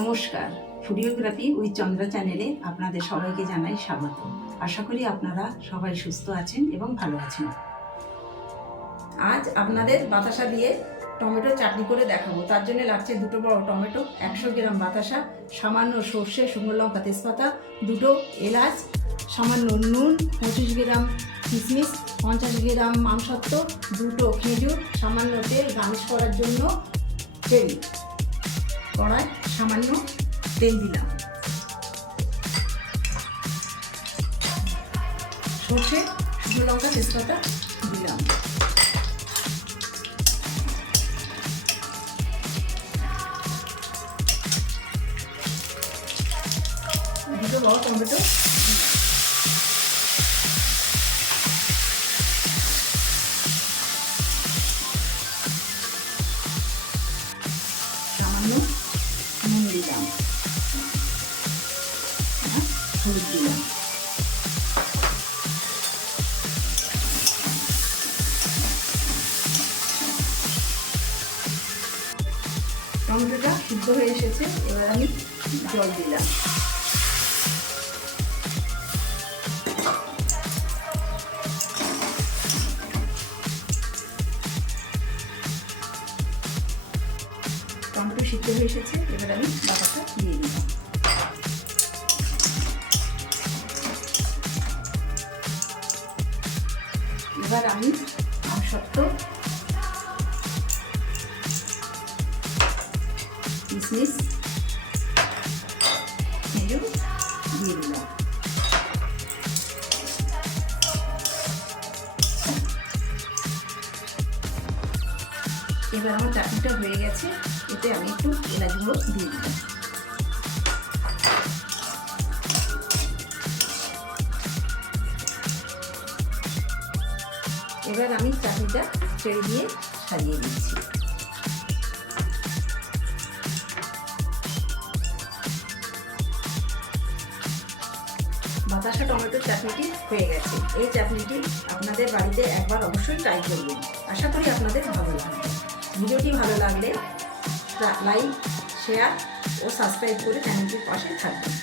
নমস্কার, ফুডিওগ্রাফি উইথ চন্দ্রা চ্যানেলে আপনাদের সবাইকে জানাই স্বাগত। আশা করি আপনারা সবাই সুস্থ আছেন এবং ভালো আছেন। আজ আপনাদের বাতাসা দিয়ে টমেটো চাটনি করে দেখাবো। তার জন্য লাগছে দুটো বড় টমেটো, 100 গ্রাম বাতাসা, সামান্য সর্ষে, শুকনো লঙ্কা, তেজপাতা, দুটো এলাচ, সামান্য নুন, 25 গ্রাম কিশমিশ, 50 গ্রাম আমসত্ত্ব, দুটো খেজুর, সামান্য তেল, গার্নিশ করার জন্য তেল। কড়াই সামান্য তেল দিলাম, সর্ষে, শুকনো লঙ্কা, তেজপাতা দিলাম, দুটো বড় টমেটো, সামান্য নুন দিলাম, হলুদ দিলাম, টমেটোটা সিদ্ধ হয়ে এসেছে। এবার আমি জল দিলাম, টমেটো সিদ্ধ হয়ে এসেছে। এবার আমি বাটাটা দিয়ে দিলাম, এবার আমি আমসত্ত্ব, কিশমিশ, খেজুর দিয়ে দিলাম, এবার আমার চাটনিটা হয়ে গেছে। এতে আমি একটু এলাচ গুঁড়ো দিয়ে দিলাম, এবার আমি চাটনিটা ছেড়ে দিয়ে সাজিয়ে দিচ্ছি। বাতাসা টমেটোর চাটনিটি হয়ে গেছে। এই চাটনিটি আপনাদের বাড়িতে একবার অবশ্যই ট্রাই করবেন। আশা করি আপনাদের ভালো লাগবে। ভিডিওটি ভালো লাগলে লাইক, শেয়ার ও সাবস্ক্রাইব করে চ্যানেলটির পাশে থাকবেন।